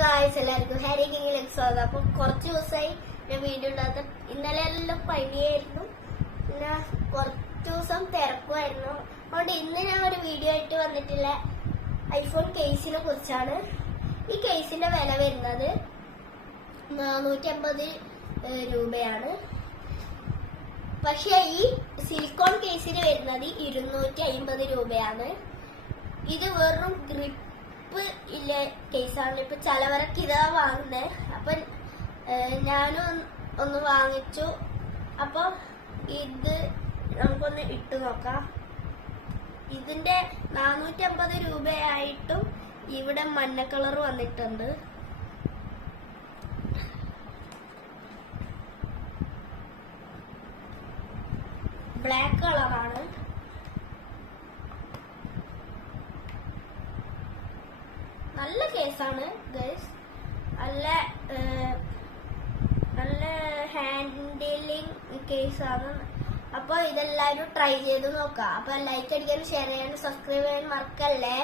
Guys, എല്ലാവർക്കും Harry കിങ്ങിലേക്ക് സ്വാഗതം. അപ്പൊ കുറച്ച് ദിവസമായി ഞാൻ വീഡിയോ ഉണ്ടാകാത്ത. ഇന്നലെ എല്ലാം പനിയായിരുന്നു, പിന്നെ കുറച്ച് ദിവസം തിരക്കുമായിരുന്നു. അതുകൊണ്ട് ഇന്ന് ഞാൻ ഒരു വീഡിയോ ആയിട്ട് വന്നിട്ടില്ല. ഐഫോൺ കേസിനെ കുറിച്ചാണ്. ഈ കേസിന്റെ വില വരുന്നത് 450 രൂപയാണ്. പക്ഷെ ഈ സിലിക്കോൺ കേസിന് വരുന്നത് 250 രൂപയാണ്. ഇത് വെറും ഗ്രിപ്പ് ഇല്ല കേസാണ്. ഇപ്പൊ ചിലവരൊക്കെ ഇതാ വാങ്ങുന്നത്. അപ്പൊ ഞാനും ഒന്ന് വാങ്ങിച്ചു. അപ്പൊ ഇത് നമുക്കൊന്ന് ഇട്ട് നോക്കാം. ഇതിന്റെ 450 രൂപയായിട്ടും ഇവിടെ മഞ്ഞ കളർ വന്നിട്ടുണ്ട്. ബ്ലാക്ക് കളറാണ്. നല്ല കേസാണ് ഗൈസ്, നല്ല ഹാൻഡിലിംഗ് കേസാണ്. അപ്പൊ ഇതെല്ലാരും ട്രൈ ചെയ്ത് നോക്കാം. അപ്പൊ ലൈക്ക് അടിക്കാനും ഷെയർ ചെയ്യാനും സബ്സ്ക്രൈബ് ചെയ്യാനും മറക്കല്ലേ.